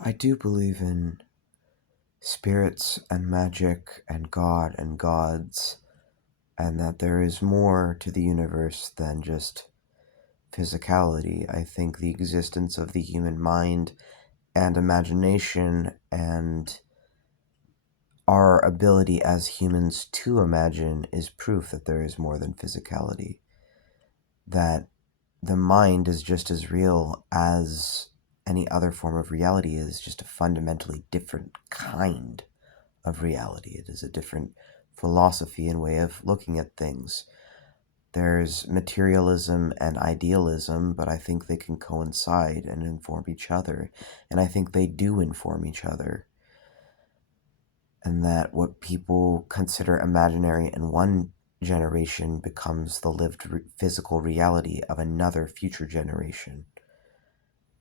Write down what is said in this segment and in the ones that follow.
I do believe in spirits and magic and God and gods, and that there is more to the universe than just physicality. I think the existence of the human mind and imagination and our ability as humans to imagine is proof that there is more than physicality. That the mind is just as real as any other form of reality is, just a fundamentally different kind of reality. It is a different philosophy and way of looking at things. There's materialism and idealism, but I think they can coincide and inform each other. And I think they do inform each other. And that what people consider imaginary in one generation becomes the lived physical reality of another future generation.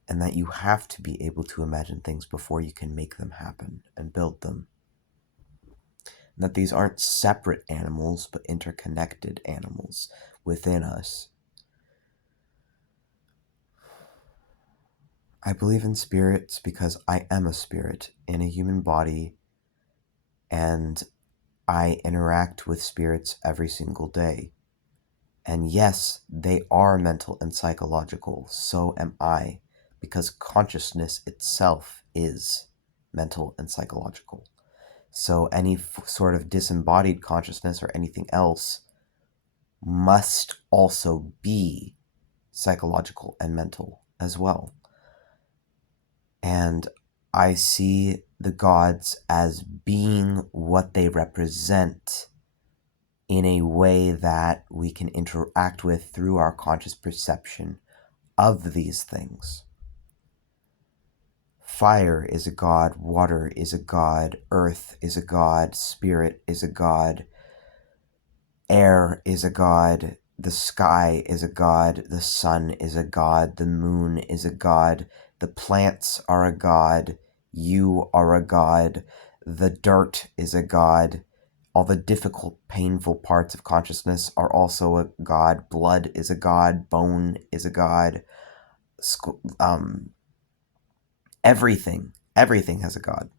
And that you have to be able to imagine things before you can make them happen and build them. And that these aren't separate animals, but interconnected animals within us. I believe in spirits because I am a spirit in a human body, and I interact with spirits every single day. And yes, they are mental and psychological. So am I, because consciousness itself is mental and psychological. So any sort of disembodied consciousness or anything else must also be psychological and mental as well. And I see the gods as being what they represent in a way that we can interact with through our conscious perception of these things. Fire is a god, water is a god, earth is a god, spirit is a god, air is a god, the sky is a god, the sun is a god, the moon is a god, the plants are a god, you are a god, the dirt is a god, all the difficult, painful parts of consciousness are also a god, blood is a god, bone is a god, everything has a god.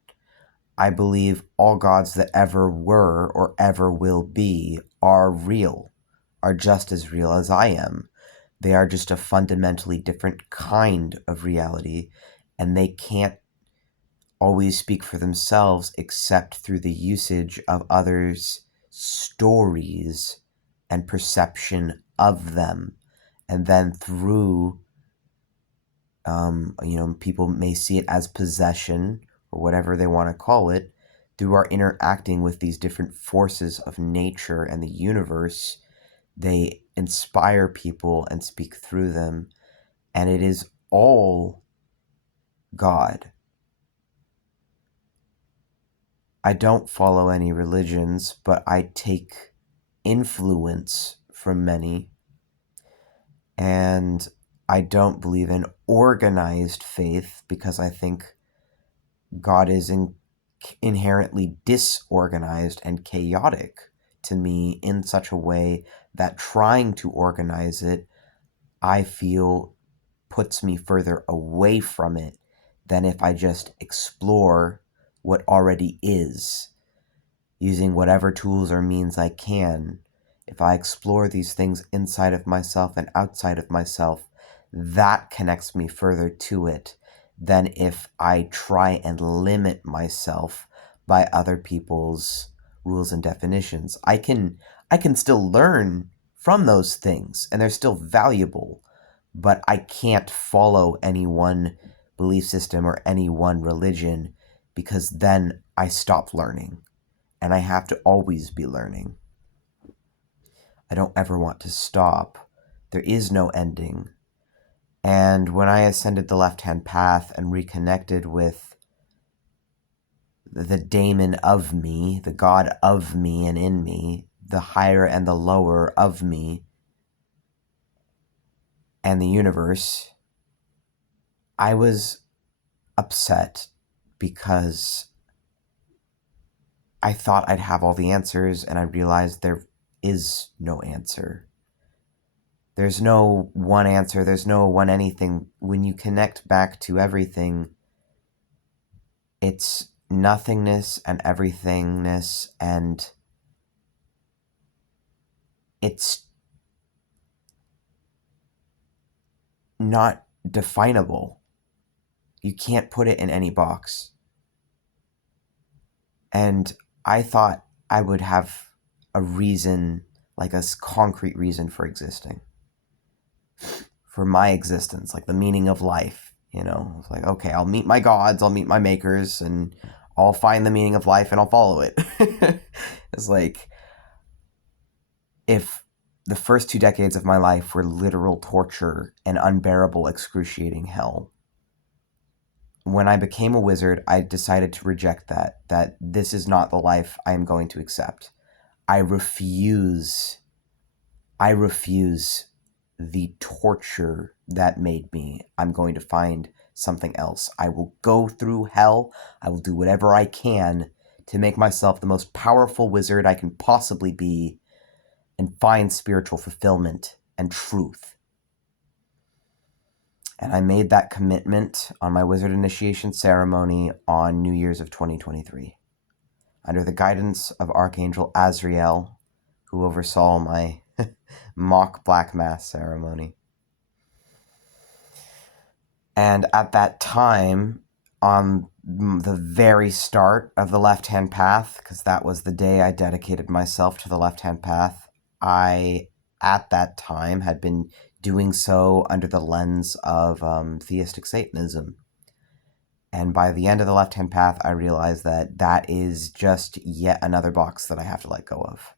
I believe all gods that ever were or ever will be are real, are just as real as I am. They are just a fundamentally different kind of reality, and they can't always speak for themselves except through the usage of others' stories and perception of them. And then through, people may see it as possession or whatever they want to call it, through our interacting with these different forces of nature and the universe. They inspire people and speak through them, and it is all God. I don't follow any religions, but I take influence from many, and I don't believe in organized faith because I think God is inherently disorganized and chaotic to me in such a way that trying to organize it, I feel, puts me further away from it than if I just explore what already is, using whatever tools or means I can. If I explore these things inside of myself and outside of myself, that connects me further to it than if I try and limit myself by other people's rules and definitions. I can still learn from those things, and they're still valuable, but I can't follow any one belief system or any one religion, because then I stop learning, and I have to always be learning. I don't ever want to stop. There is no ending. And when I ascended the left-hand path and reconnected with the daemon of me, the God of me and in me, the higher and the lower of me and the universe, I was upset because I thought I'd have all the answers, and I realized there is no answer. There's no one answer. There's no one anything. When you connect back to everything, It's nothingness and everythingness, and it's not definable. You can't put it in any box. And I thought I would have a reason, like a concrete reason for existing, for my existence, like the meaning of life. It's like, okay, I'll meet my gods, I'll meet my makers, and I'll find the meaning of life and I'll follow it. It's like, if the first 2 decades of my life were literal torture and unbearable, excruciating hell, when I became a wizard, I decided to reject that this is not the life I am going to accept. I refuse the torture that made me. I'm going to find something else. I will go through hell. I will do whatever I can to make myself the most powerful wizard I can possibly be and find spiritual fulfillment and truth. And I made that commitment on my wizard initiation ceremony on New Year's of 2023, under the guidance of Archangel Azrael, who oversaw my mock Black Mass ceremony. And at that time, on the very start of the left-hand path, because that was the day I dedicated myself to the left-hand path, I, at that time, had been doing so under the lens of theistic Satanism. And by the end of the left-hand path, I realized that that is just yet another box that I have to let go of.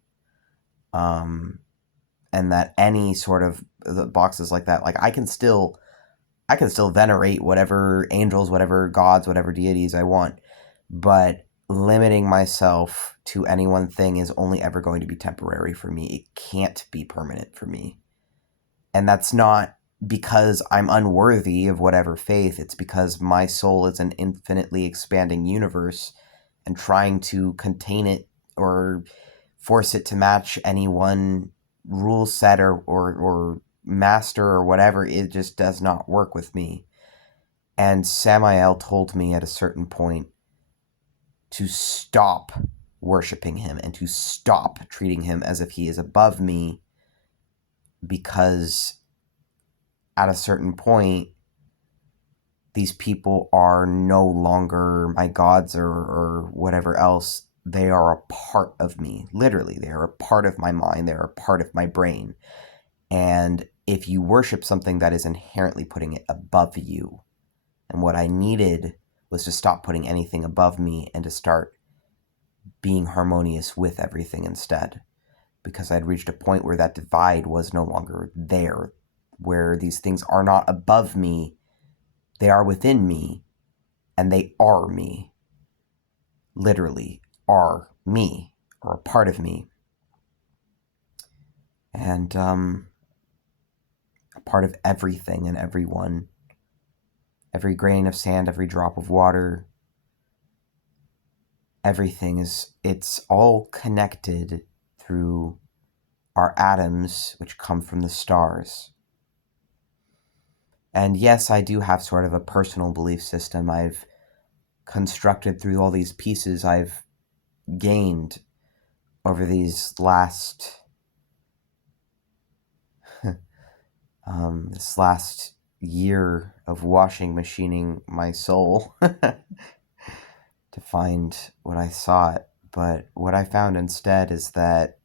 And that any sort of boxes like that, like I can still venerate whatever angels, whatever gods, whatever deities I want, but limiting myself to any one thing is only ever going to be temporary for me. It can't be permanent for me. And that's not because I'm unworthy of whatever faith. It's because my soul is an infinitely expanding universe, and trying to contain it or force it to match any one rule set or master or whatever, it just does not work with me. And Samael told me at a certain point to stop worshiping him and to stop treating him as if he is above me, because at a certain point, these people are no longer my gods or whatever else. They are a part of me. Literally, they are a part of my mind. They are a part of my brain. And if you worship something, that is inherently putting it above you. And what I needed was to stop putting anything above me and to start being harmonious with everything instead. Because I'd reached a point where that divide was no longer there, where these things are not above me, they are within me, and they are me. Literally are me, or a part of me. And a part of everything and everyone. Every grain of sand, every drop of water, everything it's all connected through our atoms, which come from the stars. And yes, I do have sort of a personal belief system I've constructed through all these pieces I've gained over these last this last year of washing machining my soul to find what I sought. But what I found instead is that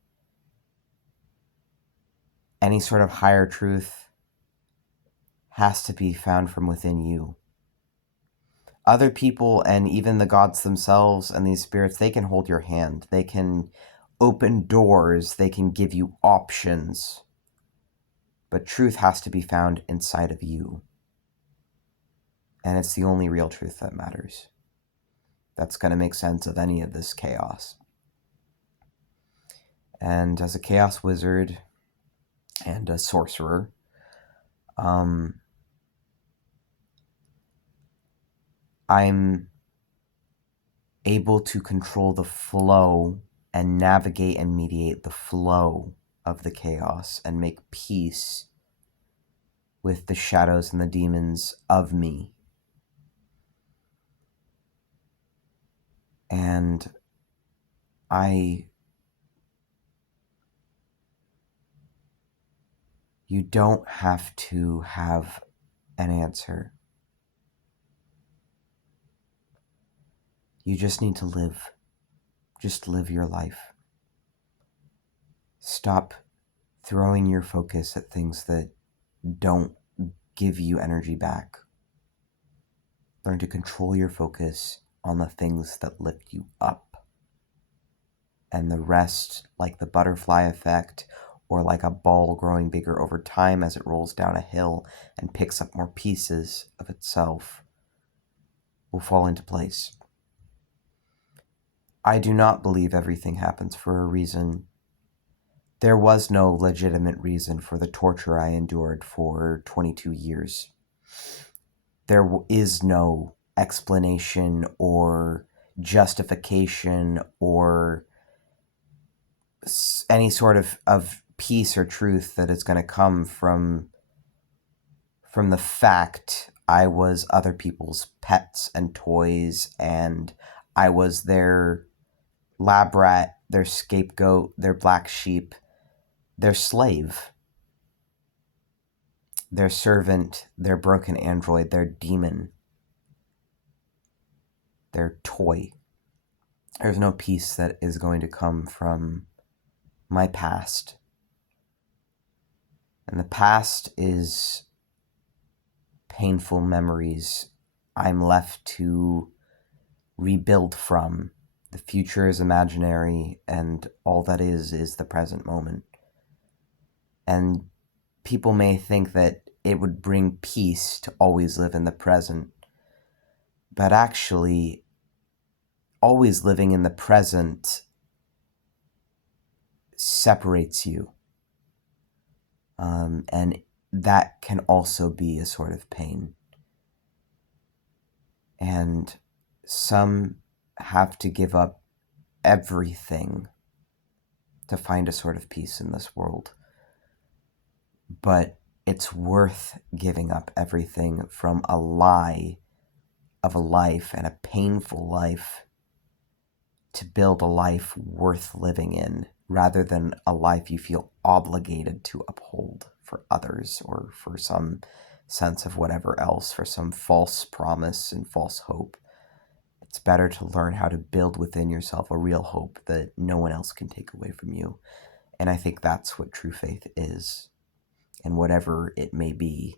any sort of higher truth has to be found from within you. Other people and even the gods themselves and these spirits, they can hold your hand. They can open doors. They can give you options. But truth has to be found inside of you. And it's the only real truth that matters. That's going to make sense of any of this chaos. And as a chaos wizard and a sorcerer, I'm able to control the flow and navigate and mediate the flow of the chaos and make peace with the shadows and the demons of me. And you don't have to have an answer. You just need to live. Just live your life. Stop throwing your focus at things that don't give you energy back. Learn to control your focus on the things that lift you up. And the rest, like the butterfly effect, or like a ball growing bigger over time as it rolls down a hill and picks up more pieces of itself, will fall into place. I do not believe everything happens for a reason. There was no legitimate reason for the torture I endured for 22 years. There is no explanation or justification or any sort of peace or truth that is going to come from the fact I was other people's pets and toys, and I was their lab rat, their scapegoat, their black sheep, their slave, their servant, their broken android, their demon, their toy. There's no peace that is going to come from my past. And the past is painful memories I'm left to rebuild from. The future is imaginary, and all that is the present moment. And people may think that it would bring peace to always live in the present, but actually, always living in the present separates you. And that can also be a sort of pain. And some have to give up everything to find a sort of peace in this world. But it's worth giving up everything from a lie of a life and a painful life to build a life worth living in, rather than a life you feel obligated to uphold for others or for some sense of whatever else, for some false promise and false hope. It's better to learn how to build within yourself a real hope that no one else can take away from you. And I think that's what true faith is. And whatever it may be,